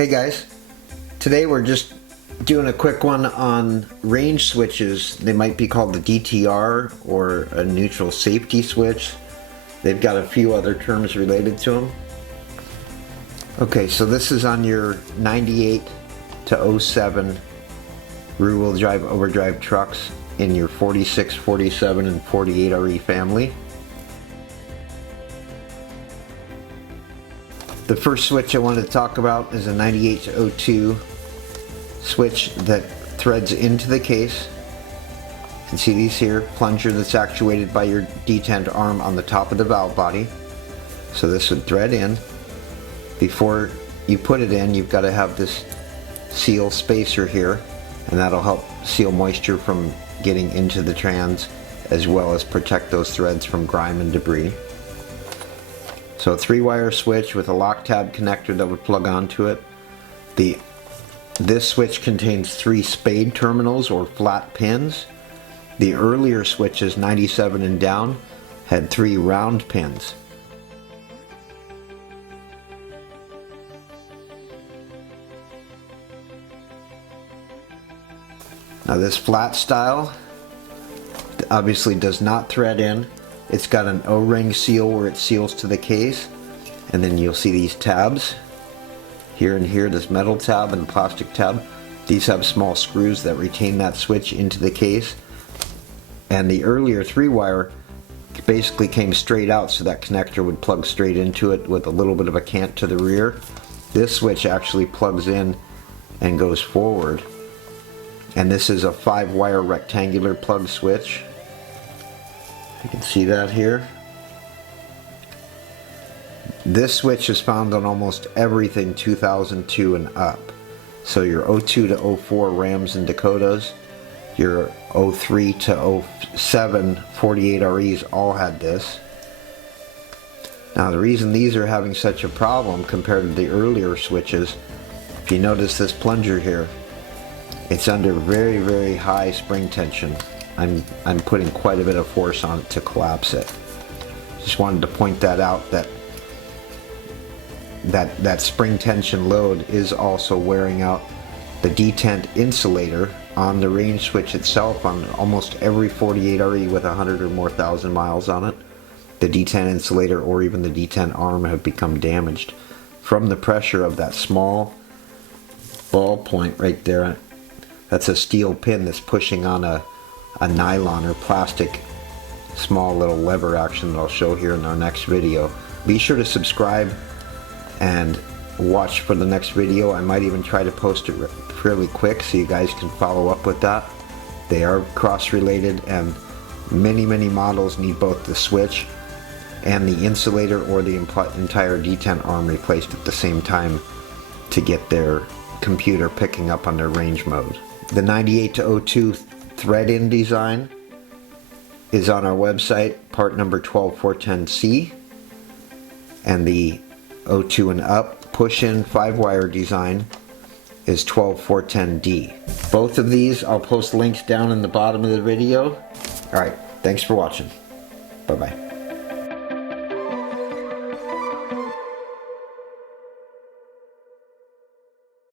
Hey guys, today we're just doing a quick one on range switches. They might be called the DTR or a neutral safety switch. They've got a few other terms related to them. Okay, so this is on your 98 to 07 rear-wheel drive overdrive trucks in your 46, 47, and 48 RE family. The first switch I wanted to talk about is a 98 to 02 switch that threads into the case. You can see these here, plunger that's actuated by your detent arm on the top of the valve body. So this would thread in. Before you put it in, you've got to have this seal spacer here, and that'll help seal moisture from getting into the trans as well as protect those threads from grime and debris. So a 3-wire switch with a lock tab connector that would plug onto it. This switch contains 3 spade terminals or flat pins. The earlier switches, 97 and down, had 3 round pins. Now this flat style obviously does not thread in. It's got an O-ring seal where it seals to the case, and then you'll see these tabs here and here, this metal tab and plastic tab. These have small screws that retain that switch into the case, and the earlier 3-wire basically came straight out, so that connector would plug straight into it with a little bit of a cant to the rear. This switch actually plugs in and goes forward, and this is a 5-wire rectangular plug switch. You can see that here. This switch is found on almost everything 2002 and up. So your 02 to 04 Rams and Dakotas, your 03 to 07 48 REs all had this. Now the reason these are having such a problem compared to the earlier switches, if you notice this plunger here, it's under very, very high spring tension. I'm putting quite a bit of force on it to collapse it. Just wanted to point that out, that spring tension load is also wearing out the detent insulator on the range switch itself. On almost every 48 RE with 100 or more thousand miles on it, the detent insulator or even the detent arm have become damaged from the pressure of that small ball point right there. That's a steel pin that's pushing on a nylon or plastic small little lever action that I'll show here in our next video. Be sure to subscribe and watch for the next video. I might even try to post it fairly quick so you guys can follow up with that. They are cross-related, and many models need both the switch and the insulator or the entire detent arm replaced at the same time to get their computer picking up on their range mode. The 98 to 02 thread-in design is on our website, part number 12410C, and the 02 and up push-in 5-wire design is 12410D. Both of these, I'll post links down in the bottom of the video. Alright, thanks for watching. Bye-bye.